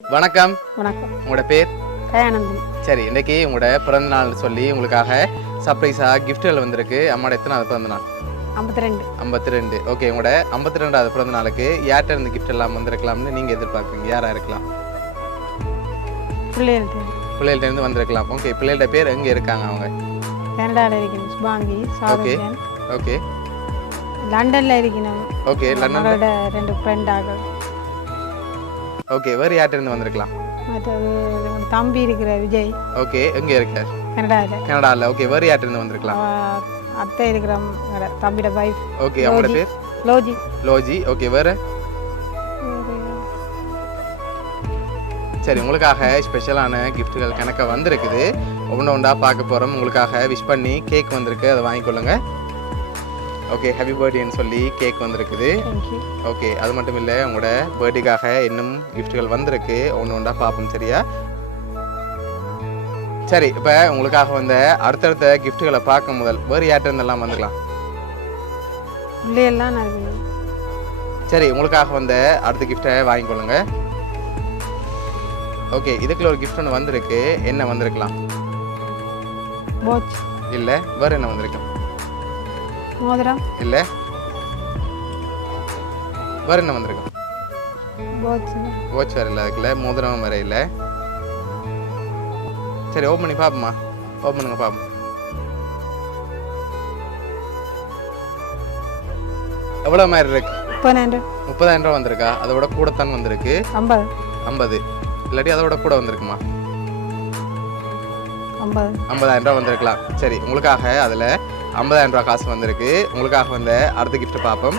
வணக்கம். வணக்கம். உங்களோட பேர்? தயானந்தி. சரி, இன்னைக்கு உங்களோட பிறந்த நாள் சொல்லி உங்களுக்காக சர்ப்ரைஸா கிஃப்ட்கள் வந்திருக்கு. அம்மாவோட எத்தனாவது பிறந்த நாள்? 52. 52. ஓகே, உங்களோட 52வது பிறந்த நாளுக்கு யார்கிட்ட இருந்து கிஃப்ட் எல்லாம் வந்திருக்கலாம்னு நீங்க எதிர்பார்க்குறீங்க? யாரா இருக்கலாம்? பிள்ளைகள்ட்ட இருந்து வந்திருக்கலாம். ஓகே, பிள்ளைகளோட பேர் எங்க இருக்காங்க? அவங்க கனடால இருக்கணும். சுபாங்கி, சாருஜன். ஓகே. லண்டன்ல இருக்கணும். ஓகே, லண்டன்ல 2 ஃப்ரெண்ட் ஆக. ஓகே, வேற யார்கிட்ட இருந்து வந்திருக்கலாம்? மற்றது தம்பி இருக்கிற விஜய். ஓகே, எங்க இருக்கார்? கனடால. ஓகே, வேற யார்கிட்ட இருந்து வந்திருக்கலாம்? அத்தை இருக்கிற தம்பியோட வைஃப். ஓகே, அவங்களோட பேர்? லோஜி. ஓகே, வேற? சரி, உங்களுக்காக ஸ்பெஷலான கிஃப்ட்டுகள் கணக்க வந்திருக்குது. ஒன்றா பார்க்க போகிறோம். உங்களுக்காக விஷ் பண்ணி கேக் வந்திருக்கு, அதை வாங்கிக்கொள்ளுங்க. ஓகே, ஹாப்பி பர்த்டேன்னு சொல்லி கேக் வந்திருக்குது. ஓகே, அது மட்டும் இல்லை, உங்களோட பர்த்டேக்காக இன்னும் கிஃப்ட்டுகள் வந்திருக்கு. ஒன்றா பார்ப்போம். சரியா? சரி, இப்போ உங்களுக்காக வந்த அடுத்தடுத்த கிஃப்ட்டுகளை பார்க்கும் முதல் வேறு யார்கிட்ட இருந்தெல்லாம் வந்துக்கலாம்? சரி, உங்களுக்காக வந்த அடுத்த கிஃப்டை வாங்கிக்கொள்ளுங்க. ஓகே, இதுக்குள்ள ஒரு கிஃப்ட் ஒன்று வந்திருக்கு. என்ன வந்திருக்கலாம்? இல்லை, வேற என்ன வந்திருக்கு? மோதிரம். இல்லை, வேற என்ன வந்திருக்கு? வாட்ச் வேற இல்லை, அதுக்குள்ள மோதிரம் வேற இல்லை. சரி, ஓப்பன் பண்ணி பார்ப்போமா? ஓப்பன் பண்ணுங்க பார்ப்போம். எவ்வளோ மாதிரி இருக்கு? 30,000 ரூபா வந்திருக்கா? அதை விட கூடத்தான் வந்திருக்கு. 50. இல்லாட்டி அதை விட கூட வந்திருக்குமா? 50,000 ரூபா வந்திருக்கலாம். சரி, உங்களுக்காக அதில் 50,000 ரூபா காசு வந்திருக்கு. உங்களுக்காக வந்த அடுத்த கிஃப்ட் பார்ப்போம்.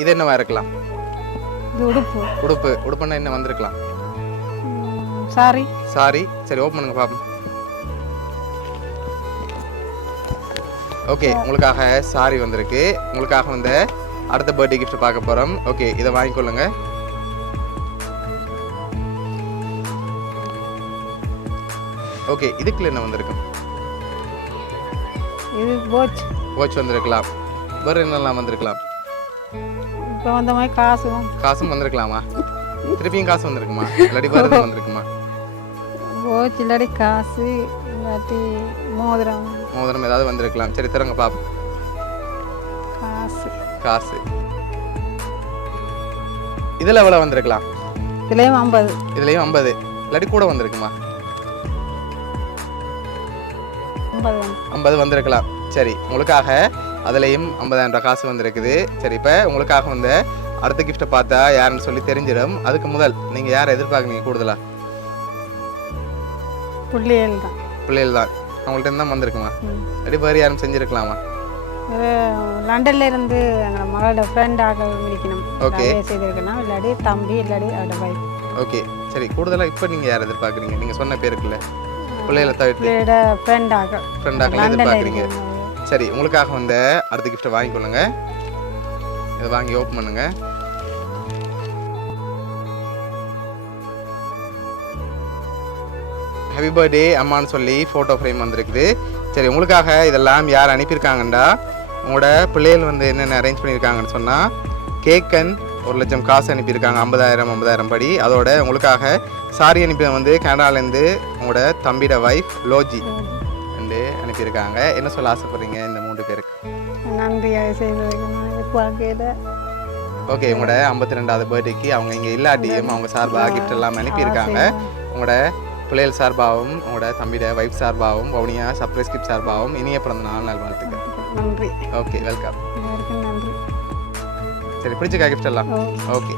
இது என்னவா இருக்கலாம்? உடுப்புன்னா என்ன வந்திருக்கலாம்? சாரி. சரி, ஓப்பன் பண்ணுங்க பார்ப்போம். ஓகே, உங்களுக்காக சாரி வந்திருக்கு. உங்களுக்காக வந்த அடுத்த பர்த்டே கிஃப்ட் பார்க்க போகிறோம். ஓகே, இதை வாங்கிக்கொள்ளுங்க. ஓகே, இதுக்குள்ள என்ன வந்திருக்கும்? இது வாட்ச் வந்திருக்கலாம். வேறு என்னெல்லாம் வந்திருக்கலாம்? இப்போ வந்த மாதிரி காசும் வந்திருக்கலாமா? திருப்பியும் காசு வந்திருக்குமா? இல்லாட்டி வேறு எதுவும் வந்திருக்குமா? வாட்ச் இல்லாட்டி காசு இல்லாட்டி மோதிரம் ஏதாவது வந்திருக்கலாம். சரி, தரங்க பாப்போம். காசு இதில் எவ்வளோ வந்திருக்கலாம்? இதுலேயும் 50. இல்லாட்டி கூட வந்திருக்குமா? 50 வந்திருக்கலாம். சரி, உங்களுக்காக அதுலேயும் 50,000 ரூபா காசு வந்திருக்குது. சரி, இப்போ உங்களுக்காக வந்து அடுத்த கிஃப்ட்டை பார்த்தா யாருன்னு சொல்லி தெரிஞ்சிடும். அதுக்கு முதல் நீங்கள் யாரை எதிர்பார்க்குறீங்க கூடுதலா? பிள்ளைகள் தான். அவங்கள்ட்ட இருந்தால் வந்திருக்குமா? அப்படி வேறு யாரும் செஞ்சுருக்கலாமா? லண்டன்ல இருந்து எங்கள் மகளோட ஃப்ரெண்டாக இருக்கணும். ஓகே, செய்திருக்கணும். இல்லாட்டி தம்பி இல்லாட்டி அவரோட வைஃப். ஓகே, சரி, கூடுதலாக இப்போ நீங்கள் யாரை எதிர்பார்க்குறீங்க? நீங்கள் சொன்ன பேருக்குல்ல பிள்ளைகளை தவிர்த்து ஃப்ரெண்டாக எதிர்பார்க்குறீங்க. சரி, உங்களுக்காக வந்து அடுத்த கிஃப்ட்டை வாங்கிக்கொள்ளுங்க. இதை வாங்கி ஓப்பன் பண்ணுங்க. ஹாப்பி பர்த்டே அம்மான்னு சொல்லி ஃபோட்டோ ஃப்ரேம் வந்திருக்குது. சரி, உங்களுக்காக இதெல்லாம் யார் அனுப்பியிருக்காங்கண்டா, உங்களோட பிள்ளைகள் வந்து என்னென்ன அரேஞ்ச் பண்ணியிருக்காங்கன்னு சொன்னால், கேக்கன் 1,00,000 காசு அனுப்பியிருக்காங்க. 50,000 படி. அதோட உங்களுக்காக சாரி அனுப்பி வந்து கனடாலேருந்து உங்களோட தம்பியோட வைஃப் லோஜி வந்து அனுப்பியிருக்காங்க. என்ன சொல்ல ஆசைப்படுறீங்க இந்த 3 பேருக்கு? ஓகே, உங்களோட 52வது பர்த்டேக்கு அவங்க இங்கே இல்லாட்டியும் அவங்க சார்பாக கிஃப்ட் எல்லாம் அனுப்பியிருக்காங்க. உங்களோட பிள்ளைகள் சார்பாகவும் உங்களோட தம்பியோட வைஃப் சார்பாகவும் வவுனியா சர்ப்ரைஸ் கிஃப்ட் சார்பாகவும் இனிய பிறந்த நாள் நல்வாழ்த்துக்கள். நன்றி. Okay, welcome. நன்றி. சரி, பிடிச்சிருக்கா கிஃப்ட் எல்லாம்? ஓகே.